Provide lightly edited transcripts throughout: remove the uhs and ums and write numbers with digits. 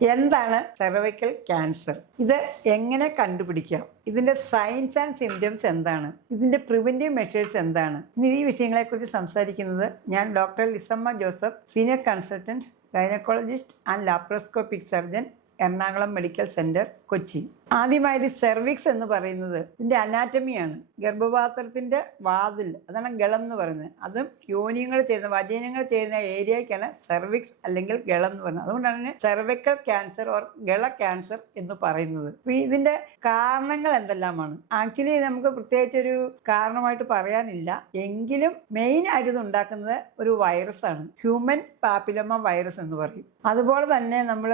എന്താണ് cervical cancer? ഇത് എങ്ങനെ കണ്ടുപിടിക്കാം? ഇതിന്റെ സയൻസ് ആൻഡ് സിംറ്റംസ് എന്താണ്? ഇതിന്റെ പ്രിവെന്റീവ് മെഷേഴ്സ് എന്താണ്? ഇന്ന് ഈ വിഷയങ്ങളെക്കുറിച്ച് സംസാരിക്കുന്നത് ഞാൻ doctor Lissamma Joseph, senior consultant gynaecologist and laparoscopic surgeon, Ernakulam medical centre, Kochi. ആദ്യമായിട്ട് സെർവിക്സ് എന്ന് പറയുന്നത് ഇതിന്റെ അനാറ്റമിയാണ്. ഗർഭപാത്രത്തിന്റെ വാതിൽ, അതാണ് ഗളം എന്ന് പറയുന്നത്. അതും യോനിയങ്ങൾ ചെയ്യുന്ന വജനങ്ങൾ ചെയ്യുന്ന ഏരിയയ്ക്കാണ് സെർവിക്സ് അല്ലെങ്കിൽ ഗളം എന്ന് പറയുന്നത്. അതുകൊണ്ടാണ് സെർവിക്കൽ ക്യാൻസർ ഓർ ഗള ക്യാൻസർ എന്ന് പറയുന്നത്. അപ്പൊ ഇതിന്റെ കാരണങ്ങൾ എന്തെല്ലാമാണ്? ആക്ച്വലി നമുക്ക് പ്രത്യേകിച്ച് ഒരു കാരണമായിട്ട് പറയാനില്ല. എങ്കിലും മെയിൻ ആയിട്ട് ഇത് ഉണ്ടാക്കുന്നത് ഒരു വൈറസ് ആണ്, ഹ്യൂമൻ പാപ്പിലോമ വൈറസ് എന്ന് പറയും. അതുപോലെ തന്നെ നമ്മൾ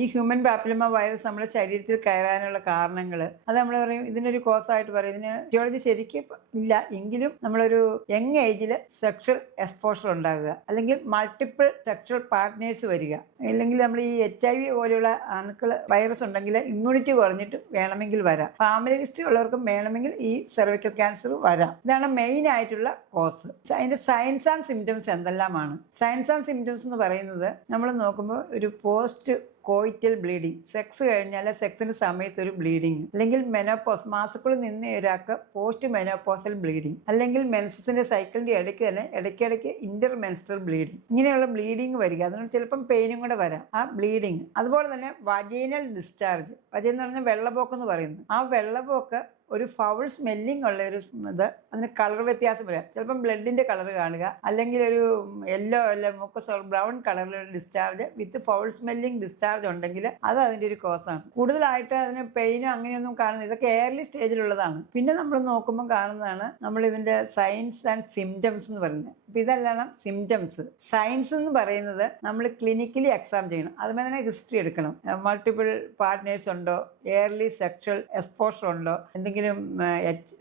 ഈ ഹ്യൂമൻ പാപ്പിലോമ വൈറസ് നമ്മുടെ ശരീരത്തിൽ കയറാനുള്ള കാരണങ്ങൾ അത് നമ്മൾ പറയും ഇതിനൊരു കോസായിട്ട് പറയും. ഇതിന് ജിയോളജി ശരിക്കും ഇല്ല, എങ്കിലും നമ്മളൊരു യങ് ഏജിൽ സെക്ഷൽ എക്സ്പോഷർ ഉണ്ടാകുക, അല്ലെങ്കിൽ മൾട്ടിപ്പിൾ സെക്ഷൽ പാർട്ട്നേഴ്സ് വരിക, അല്ലെങ്കിൽ നമ്മൾ ഈ HIV പോലെയുള്ള അണുക്കൾ വൈറസ് ഉണ്ടെങ്കിൽ ഇമ്മ്യൂണിറ്റി കുറഞ്ഞിട്ട് വേണമെങ്കിൽ വരാം. ഫാമിലി ഹിസ്റ്ററി ഉള്ളവർക്കും വേണമെങ്കിൽ ഈ സെർവിക്കൽ ക്യാൻസർ വരാം. ഇതാണ് മെയിൻ ആയിട്ടുള്ള കോസ്. അതിന്റെ സയൻസ് ആൻഡ് സിംറ്റംസ് എന്തെല്ലാമാണ്? സയൻസ് ആൻഡ് സിംറ്റംസ് എന്ന് പറയുന്നത് നമ്മൾ നോക്കുമ്പോൾ ഒരു പോസ്റ്റ് കോയിറ്റൽ ബ്ലീഡിങ്, സെക്സ് കഴിഞ്ഞാൽ സെക്സിന്റെ സമയത്ത് ഒരു ബ്ലീഡിങ്, അല്ലെങ്കിൽ മെനോപോസ്, മാസക്കുള്ളിൽ നിന്ന് ഒരാൾക്ക് പോസ്റ്റ് മെനോപോസൽ ബ്ലീഡിങ്, അല്ലെങ്കിൽ മെൻസസിന്റെ സൈക്കിളിന്റെ ഇടയ്ക്ക് തന്നെ ഇടയ്ക്കിടയ്ക്ക് ഇന്റർ മെൻസ്ട്രൽ ബ്ലീഡിങ്, ഇങ്ങനെയുള്ള ബ്ലീഡിങ് വരിക. അതുകൊണ്ട് ചിലപ്പം പെയിനും കൂടെ വരാം ആ ബ്ലീഡിങ്. അതുപോലെ തന്നെ വജൈനൽ ഡിസ്ചാർജ്, വജൈന എന്ന് പറഞ്ഞാൽ വെള്ളപ്പോക്ക് എന്ന് പറയുന്നത്. ആ വെള്ളപ്പോക്ക് ഒരു ഫൗൾ സ്മെല്ലിംഗ് ഉള്ള ഒരു ഇത്, അതിന് കളർ വ്യത്യാസം വരാം. ചിലപ്പം ബ്ലഡിന്റെ കളർ കാണുക, അല്ലെങ്കിൽ ഒരു യെല്ലോ അല്ല മുക്കസ് ബ്രൗൺ കളറിലൊരു ഡിസ്ചാർജ് വിത്ത് ഫൗൾ സ്മെല്ലിംഗ് ഡിസ്ചാർജ് ഉണ്ടെങ്കിൽ അത് അതിന്റെ ഒരു കോസാണ്. കൂടുതലായിട്ട് അതിന് പെയിനും അങ്ങനെയൊന്നും കാണുന്നത് ഇതൊക്കെ എയർലി സ്റ്റേജിലുള്ളതാണ്. പിന്നെ നമ്മൾ നോക്കുമ്പോൾ കാണുന്നതാണ് നമ്മൾ ഇതിന്റെ സയൻസ് ആൻഡ് സിംറ്റംസ് എന്ന് പറയുന്നത്. അപ്പൊ ഇതെല്ലാം സിംറ്റംസ്. സയൻസ് എന്ന് പറയുന്നത് നമ്മൾ ക്ലിനിക്കലി എക്സാം ചെയ്യണം, അതുപോലെ തന്നെ ഹിസ്റ്ററി എടുക്കണം. മൾട്ടിപ്പിൾ പാർട്ട്നേഴ്സ് ഉണ്ടോ, എയർലി സെക്ഷൽ എക്സ്പോഷർ ഉണ്ടോ, എന്തെങ്കിലും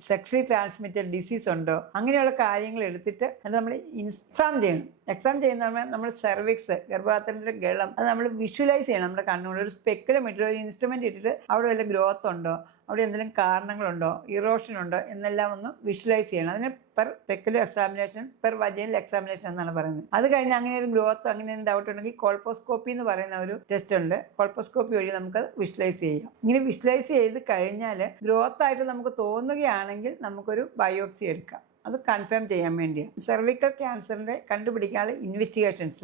സെക്ഷലി ട്രാൻസ്മിറ്റഡ് ഡിസീസ് ഉണ്ടോ, അങ്ങനെയുള്ള കാര്യങ്ങൾ എടുത്തിട്ട് അത് നമ്മൾ എക്സാം ചെയ്യണം. എക്സാം ചെയ്യുന്ന നമ്മൾ സെർവിക്സ്, ഗർഭപാത്രത്തിന്റെ ഗളം, അത് നമ്മൾ വിഷ്വലൈസ് ചെയ്യണം. നമ്മുടെ കണ്ണുകൊണ്ട് ഒരു സ്പെക്കുലം ഇട്ടിട്ട് ഒരു ഇൻസ്ട്രുമെന്റ് ഇട്ടിട്ട് അവിടെ വല്ല ഗ്രോത്ത് ഉണ്ടോ, അവിടെ എന്തെങ്കിലും കാരണങ്ങളുണ്ടോ, ഇറോഷൻ ഉണ്ടോ എന്നെല്ലാം ഒന്ന് വിഷ്വലൈസ് ചെയ്യണം. അതിന് per specular examination, per vaginal examination എന്നാണ് പറയുന്നത്. അത് കഴിഞ്ഞ് അങ്ങനെ ഒരു ഗ്രോത്ത് അങ്ങനെ ഡൗട്ട് ഉണ്ടെങ്കിൽ കോൾപോസ്കോപ്പി എന്ന് പറയുന്ന ഒരു ടെസ്റ്റ് ഉണ്ട്. കോൾപോസ്കോപ്പി വഴി നമുക്കത് വിഷ്വലൈസ് ചെയ്യാം. ഇങ്ങനെ വിഷ്വലൈസ് ചെയ്ത് കഴിഞ്ഞാൽ ഗ്രോത്ത് ആയിട്ട് നമുക്ക് തോന്നുകയാണെങ്കിൽ നമുക്കൊരു ബയോപ്സി എടുക്കാം. അത് കൺഫേം ചെയ്യാൻ വേണ്ടിയാണ്. സെർവിക്കൽ ക്യാൻസറിന്റെ കണ്ടുപിടിക്കാനുള്ള ഇൻവെസ്റ്റിഗേഷൻസ്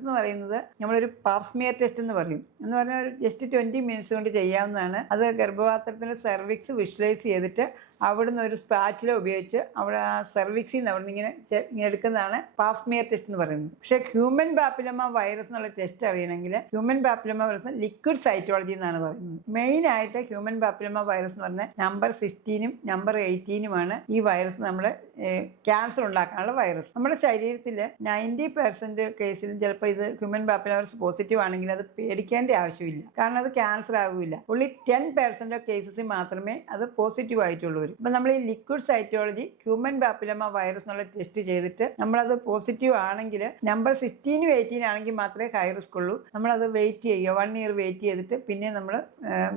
എന്ന് പറയുന്നത് നമ്മളൊരു പാപ്സ്മിയർ ടെസ്റ്റ് എന്ന് പറയും. എന്ന് പറഞ്ഞാൽ ഒരു ജസ്റ്റ് 20 മിനിറ്റ്സ് കൊണ്ട് ചെയ്യാവുന്നതാണ്. അത് ഗർഭപാത്രത്തിന്റെ സെർവിക്സ് വിഷ്വലൈസ് ചെയ്തിട്ട് അവിടുന്ന് ഒരു സ്പാച്ചില ഉപയോഗിച്ച് അവിടെ ആ സെർവിക്സിൽ നിന്ന് അവിടെ നിന്ന് ഇങ്ങനെ എടുക്കുന്നതാണ് പാപ്സ്മിയർ ടെസ്റ്റ് എന്ന് പറയുന്നത്. പക്ഷേ ഹ്യൂമൻ പാപ്പിലോമ വൈറസ് എന്നുള്ള ടെസ്റ്റ് അറിയണമെങ്കിൽ human papilloma virus liquid cytology എന്നാണ് പറയുന്നത്. മെയിൻ ആയിട്ട് ഹ്യൂമൻ പാപ്പിലോമ വൈറസ് എന്ന് പറഞ്ഞാൽ നമ്പർ 16 നമ്പർ 18 ഈ വൈറസ് നമ്മുടെ ക്യാൻസർ ഉണ്ടാക്കാനുള്ള വൈറസ്. നമ്മുടെ ശരീരത്തിൽ 90% കേസിലും ചിലപ്പോൾ ഇത് ഹ്യൂമൻ പാപ്പിലോമ വൈറസ് പോസിറ്റീവ് ആണെങ്കിൽ അത് പേടിക്കേണ്ട ആവശ്യമില്ല, കാരണം അത് ക്യാൻസർ ആകില്ല. ഉള്ളി 10% ഓഫ് കേസസിൽ മാത്രമേ അത് പോസിറ്റീവ് ആയിട്ടുള്ളൂ. ഇപ്പൊ നമ്മൾ ഈ liquid cytology human papilloma virus എന്നുള്ള ടെസ്റ്റ് ചെയ്തിട്ട് നമ്മളത് പോസിറ്റീവ് ആണെങ്കിൽ നമ്പർ 16 18 ആണെങ്കിൽ മാത്രമേ ഹൈ റിസ്ക് ഉള്ളൂ. നമ്മളത് വെയിറ്റ് ചെയ്യുക, 1 ഇയർ വെയിറ്റ് ചെയ്തിട്ട് പിന്നെ നമ്മൾ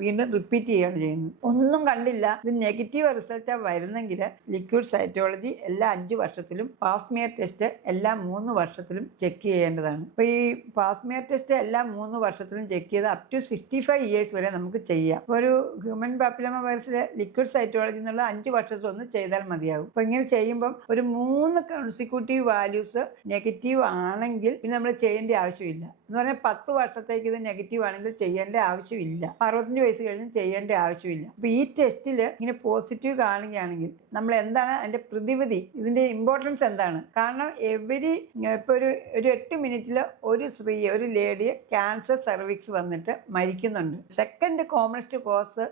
വീണ്ടും റിപ്പീറ്റ് ചെയ്യുകയാണ് ചെയ്യുന്നത്. ഒന്നും കണ്ടില്ല, ഇത് നെഗറ്റീവ് റിസൾട്ടാണ് വരുന്നെങ്കിൽ ലിക്വിഡ് സൈറ്റോളജി എല്ലാ 5 വർഷത്തിലും, പാസ്മിയർ ടെസ്റ്റ് എല്ലാ 3 വർഷത്തിലും ചെക്ക് ചെയ്യേണ്ടതാണ്. അപ്പൊ ഈ പാസ്മിയർ ടെസ്റ്റ് എല്ലാ 3 വർഷത്തിലും ചെക്ക് ചെയ്ത് അപ് ടു 65 ഇയേഴ്സ് വരെ നമുക്ക് ചെയ്യാം. ഒരു ഹ്യൂമൻ പാപ്പിലോമ വൈറസിലെ ലിക്വിഡ് സൈറ്റോളജി എന്നുള്ള 5 വർഷത്തിലൊന്ന് ചെയ്താൽ മതിയാകും. അപ്പൊ ഇങ്ങനെ ചെയ്യുമ്പോൾ ഒരു 3 കൺസിക്യൂട്ടീവ് വാല്യൂസ് നെഗറ്റീവ് ആണെങ്കിൽ പിന്നെ നമ്മൾ ചെയ്യേണ്ട ആവശ്യമില്ല. എന്ന് പറഞ്ഞാൽ 10 വർഷത്തേക്ക് ഇത് നെഗറ്റീവ് ആണെങ്കിൽ ചെയ്യേണ്ട ആവശ്യമില്ല, 65 വയസ്സ് കഴിഞ്ഞ് ചെയ്യേണ്ട ആവശ്യമില്ല. അപ്പൊ ഈ ടെസ്റ്റിൽ ഇങ്ങനെ പോസിറ്റീവ് കാണുകയാണെങ്കിൽ നമ്മൾ എന്താണ് അതിന്റെ പ്രതിവിധി, ഇതിന്റെ ഇമ്പോർട്ടൻസ് എന്താണ്? കാരണം ഇപ്പൊ ഒരു 8 മിനിറ്റിൽ ഒരു സ്ത്രീയെ, ഒരു ലേഡിയെ ക്യാൻസർ സെർവിക്സ് വന്നിട്ട് മരിക്കുന്നുണ്ട്. സെക്കൻഡ് കോമൺസ്റ്റ് കോസ്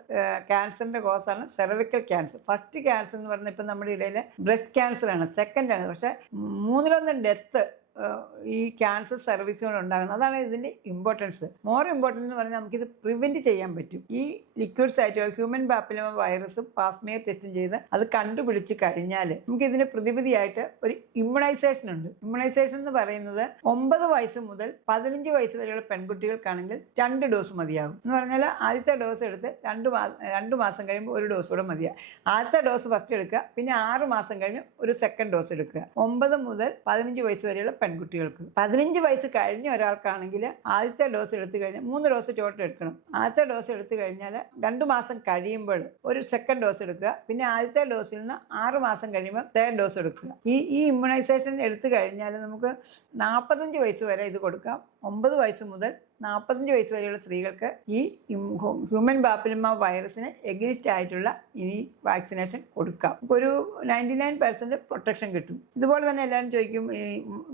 ക്യാൻസറിന്റെ കോസാണ് സെർവിക്കൽ ക്യാൻസർ. ഫസ്റ്റ് ക്യാൻസർ എന്ന് പറഞ്ഞാൽ ഇപ്പം നമ്മുടെ ഇടയിൽ ബ്രസ്റ്റ് ക്യാൻസർ ആണ്, സെക്കൻഡ് ആണ്. പക്ഷെ 1/3 ഡെത്ത് ഈ ക്യാൻസർ സർവീസുകൾ ഉണ്ടാകുന്നത്. അതാണ് ഇതിന്റെ ഇമ്പോർട്ടൻസ്. മോർ ഇമ്പോർട്ടൻസ് എന്ന് പറഞ്ഞാൽ നമുക്കിത് പ്രിവെന്റ് ചെയ്യാൻ പറ്റും. ഈ liquid Saito human papilloma വൈറസും Pap smear ടെസ്റ്റും ചെയ്ത് അത് കണ്ടുപിടിച്ച് കഴിഞ്ഞാൽ നമുക്ക് ഇതിന് പ്രതിവിധിയായിട്ട് ഒരു ഇമ്മ്യൂണൈസേഷൻ ഉണ്ട്. ഇമ്മ്യൂണൈസേഷൻ എന്ന് പറയുന്നത് 9 വയസ്സ് മുതൽ 15 വയസ്സ് വരെയുള്ള പെൺകുട്ടികൾക്കാണെങ്കിൽ 2 ഡോസ് മതിയാകും. എന്ന് പറഞ്ഞാൽ ആദ്യത്തെ ഡോസ് എടുത്ത് 2 മാസം കഴിയുമ്പോൾ ഒരു ഡോസ് കൂടെ മതിയാകും. ആദ്യത്തെ ഡോസ് ഫസ്റ്റ് എടുക്കുക, പിന്നെ 6 മാസം കഴിഞ്ഞ് ഒരു സെക്കൻഡ് ഡോസ് എടുക്കുക. 9 മുതൽ 15 വയസ്സ് വരെയുള്ള പെൺകുട്ടികൾക്ക്. 15 വയസ്സ് കഴിഞ്ഞ ഒരാൾക്കാണെങ്കിൽ ആദ്യത്തെ ഡോസ് എടുത്തു കഴിഞ്ഞാൽ 3 ഡോസ് ടോട്ടൽ എടുക്കണം. ആദ്യത്തെ ഡോസ് എടുത്തു കഴിഞ്ഞാൽ 2 മാസം കഴിയുമ്പോൾ ഒരു സെക്കൻഡ് ഡോസ് എടുക്കുക. പിന്നെ ആദ്യത്തെ ഡോസിൽ നിന്ന് 6 മാസം കഴിയുമ്പോൾ തേർഡ് ഡോസ് എടുക്കുക. ഈ ഇമ്മ്യൂണൈസേഷൻ എടുത്തു കഴിഞ്ഞാൽ നമുക്ക് 45 വയസ്സ് വരെ ഇത് കൊടുക്കാം. 9 വയസ്സ് മുതൽ 45 വയസ്സ് വരെയുള്ള സ്ത്രീകൾക്ക് ഈ ഹ്യൂമൻ പാപ്പിലോമ വൈറസിന് എഗനിസ്റ്റ് ആയിട്ടുള്ള ഈ വാക്സിനേഷൻ കൊടുക്കാം. ഒരു 99% പ്രൊട്ടക്ഷൻ കിട്ടും. ഇതുപോലെ തന്നെ എല്ലാവരും ചോദിക്കും, ഈ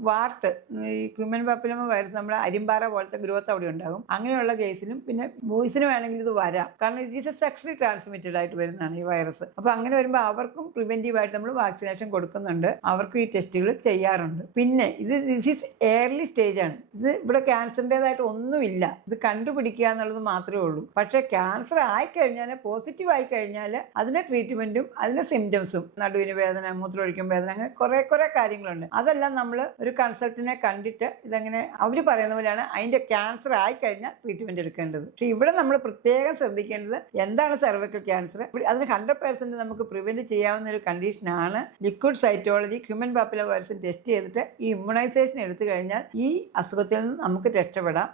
വാർട്ട്, ഈ ഹ്യൂമൻ പാപ്പിലോമ വൈറസ് നമ്മുടെ അരിമ്പാറ പോലത്തെ ഗ്രോത്ത് അവിടെ ഉണ്ടാകും. അങ്ങനെയുള്ള കേസിലും പിന്നെ ബോയ്സിന് വേണമെങ്കിൽ ഇത് വരാം. കാരണം ഇത് ഈസ് സെക്ഷലി ട്രാൻസ്മിറ്റഡ് ആയിട്ട് വരുന്നതാണ് ഈ വൈറസ്. അപ്പോൾ അങ്ങനെ വരുമ്പോൾ അവർക്കും പ്രിവെന്റീവായിട്ട് നമ്മൾ വാക്സിനേഷൻ കൊടുക്കുന്നുണ്ട്. അവർക്കും ഈ ടെസ്റ്റുകൾ ചെയ്യാറുണ്ട്. പിന്നെ ദിസ് ഈസ് ഏർലി സ്റ്റേജ് ആണ്. ഇത് ഇവിടെ ക്യാൻസറിൻ്റെതായിട്ട് ഒന്നുമില്ല. ഇത് കണ്ടുപിടിക്കുക എന്നുള്ളത് മാത്രമേ ഉള്ളൂ. പക്ഷേ ക്യാൻസർ ആയിക്കഴിഞ്ഞാൽ, പോസിറ്റീവ് ആയിക്കഴിഞ്ഞാൽ അതിൻ്റെ ട്രീറ്റ്മെൻറ്റും അതിൻ്റെ സിംറ്റംസും, നടുവിന് വേദന, മൂത്രമൊഴിക്കും വേദന, അങ്ങനെ കുറേ കാര്യങ്ങളുണ്ട്. അതെല്ലാം നമ്മൾ ഒരു കൺസൾട്ടിനെ കണ്ടിട്ട് ഇതെങ്ങനെ അവർ പറയുന്ന പോലെയാണ് അതിൻ്റെ ക്യാൻസർ ആയിക്കഴിഞ്ഞാൽ ട്രീറ്റ്മെൻറ്റ് എടുക്കേണ്ടത്. പക്ഷേ ഇവിടെ നമ്മൾ പ്രത്യേകം ശ്രദ്ധിക്കേണ്ടത് എന്താണ് സെർവിക്കൽ ക്യാൻസർ. അതിന് 100% നമുക്ക് പ്രിവെൻറ്റ് ചെയ്യാവുന്ന ഒരു കണ്ടീഷനാണ് liquid cytology human papilloma virus test ചെയ്തിട്ട് ഈ ഇമ്മ്യൂണൈസേഷൻ എടുത്തു കഴിഞ്ഞാൽ ഈ അസുഖത്തിൽ നിന്ന് നമുക്ക് രക്ഷപ്പെടാം.